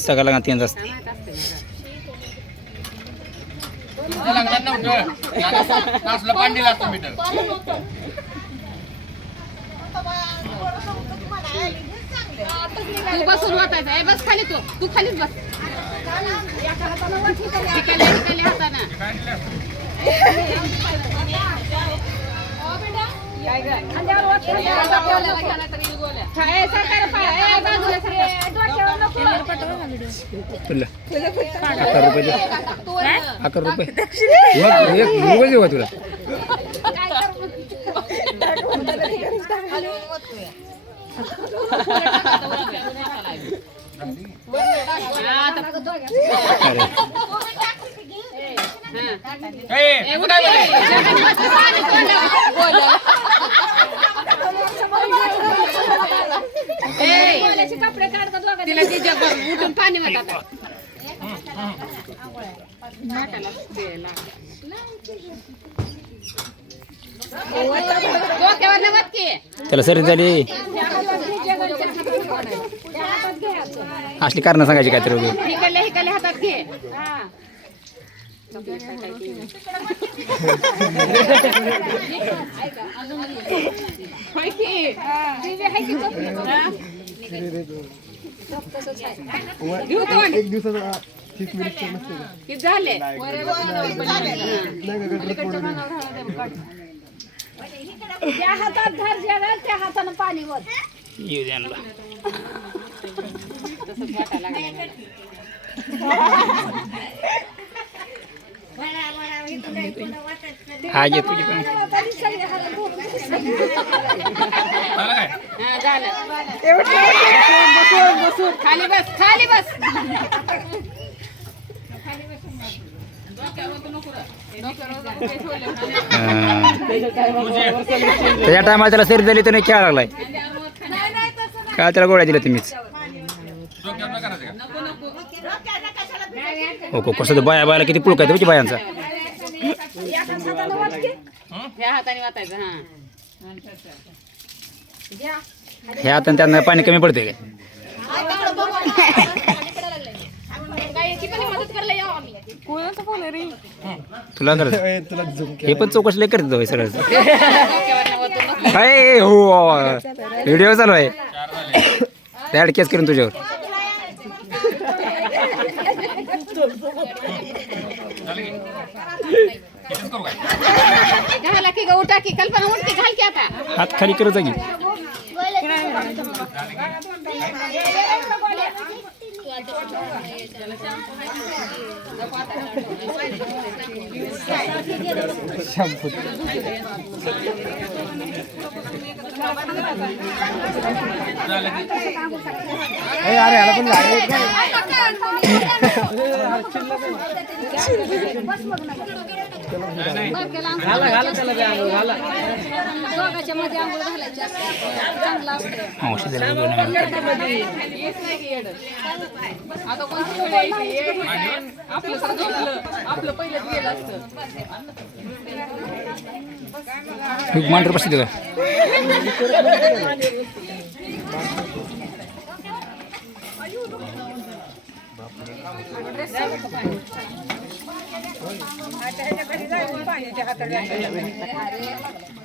सगळ्या लग्नात तीनच असते तू बसून वाटायचं आहे बस खाली तू. तू खालीच बस. हातानं. सरकार पाय, ए, बाजूला तुला. अकरा रुपये दे. अकरा रुपये. मग एक रुपये देऊ तुला. अरे ए, कुठं आहे बरे? तिला ती जबर उठून पाणी डोक्यावर नवत की. त्याला सर्दी झाली. असली कारण सांगायची काय तर हातात घे. होय की? हा? दोन. किती झाले त्या हातात धर जेवण त्या हातानं पाणी वर येऊ द्या. हा घे तुझी पण तरी सगळे हात धरून झालं. काय? हा, झालं खाली बस खाली बस. त्याच्या टायमाला त्याला सर्दी झाली तर नाही खेळा लागलाय. काय त्याला गोळ्या दिल्या तुम्हीच. करायचं का हो हो कसं ते बाया बायाला किती पुळका आहे बायांचा. ह्या हाताने वाचायचं हा. ह्या आता त्यांना पाणी कमी पडते काय? तुला करत हे पण चौकशी लय करत होय सगळं. काय हो व्हिडिओ चालू आहे. त्या केस करून तुझ्यावर कितीच करू काय घाला की ग उठा की कल्पना उठ की घाल की आता. हात खाली करत जा दोन आता कोणती वेळ यायची? येत नाही. आपलं गेलं असतं मांडर बसते का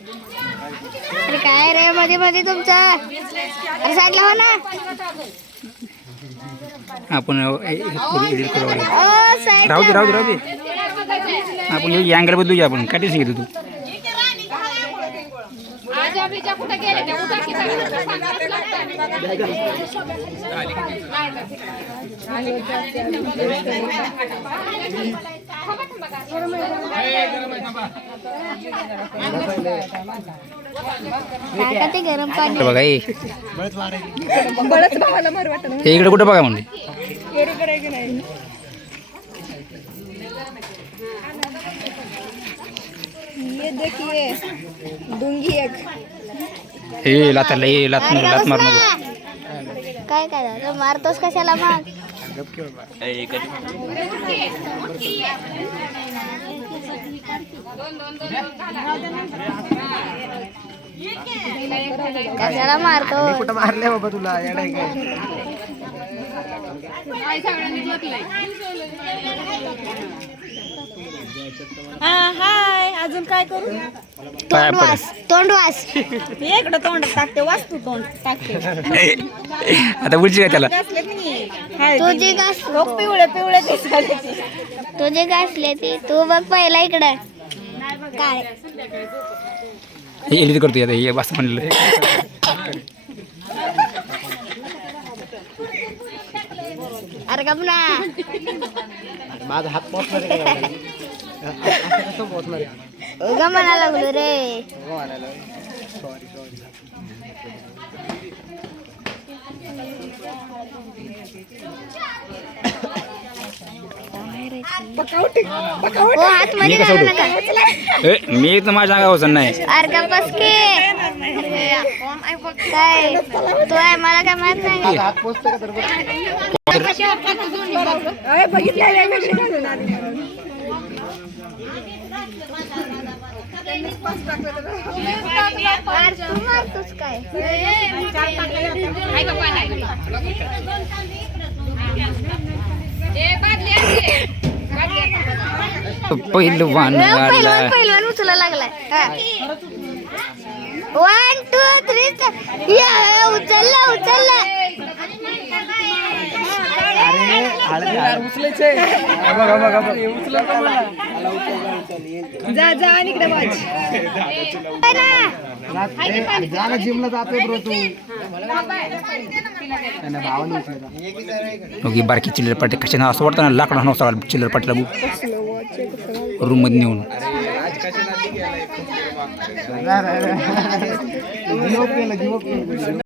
अरे काय रे मध्ये मध्ये तुमचं? अरे साईडला हो ना. आपण एडिट करू. राहू दे राहू दे राहू दे. आपण येऊ अँगल बदलूया आपण. काय घेतो तू? आजा बिजा कुठं गेले त्या उठा की का ते गरम पाणी बघा इकडे कुठं बघा म्हणजे देखिए डुंगी एक। हे लाताला हे लात मारू लात मारू काय काय झालं? मारतोस कशाला मग? कशाला मारतो कुठं मारले बाबा तुला? हाय अजून काय करू? तोंड वास तोंड वास इकडं तोंड टाकते वास्तू तोंड टाकते. आता उलची काय त्याला? तुझी घास लोक पिवळे पिवळे ते. तुझे घासले ती तू बघ पहिला इकडं. काय? हे करतो आता हे बस म्हणलं. अरे गप ना माझा हात पोचणार आहे का एवढा? असं कसं पोचणार आहे उगा म्हणा लागलो रे म्हणायला सॉरी सॉरी हो हात मध्ये घालू नका ए, मी तर माझ्या अंगावर नाही अरे गप बस की काय तू आहे मला काय माहीत नाही माझा हात पोचतो का तर बघ. पहिलवान पहिलवान पहिलवान उचला लागलाय. वन टू थ्री उचलला उचलला. जा जा आणि इकडे वाच. जा ना जिमला जातोय ब्रो तू. त्यांना भावाने विचारा. मग ही बारकी चिल्लर पाटी कशाने असं वाटतं ना लाकडा नव्हता चिल्लर पाटीला रूममध्ये नेऊन. केलं केलं.